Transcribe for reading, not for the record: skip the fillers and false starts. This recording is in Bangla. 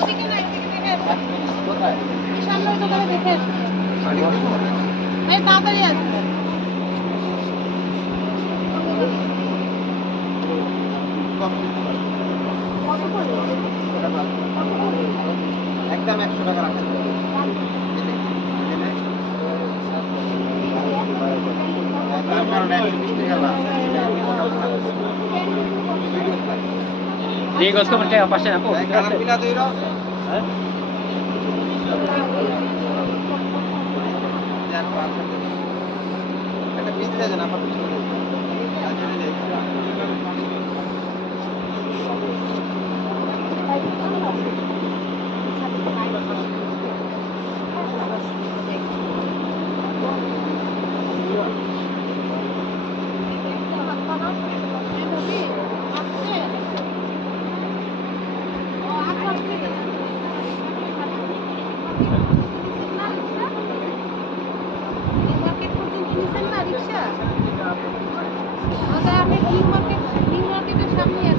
ওদিকে না, এদিকে দেখে কোথায়? এই সামনে দোকানে দেখে এই তাড়াতাড়ি আসবে। একদম 100 টাকা রাখেন। তার কারণে 120 টাকা লাভ। Di gusto mo siya pasya na po. Kanan pila to iro? Ha? Yan pa. Eta pizza jana pa pizza. Ajuri dei. রিক্সা? আপনি নিউ মার্কেটের সামনে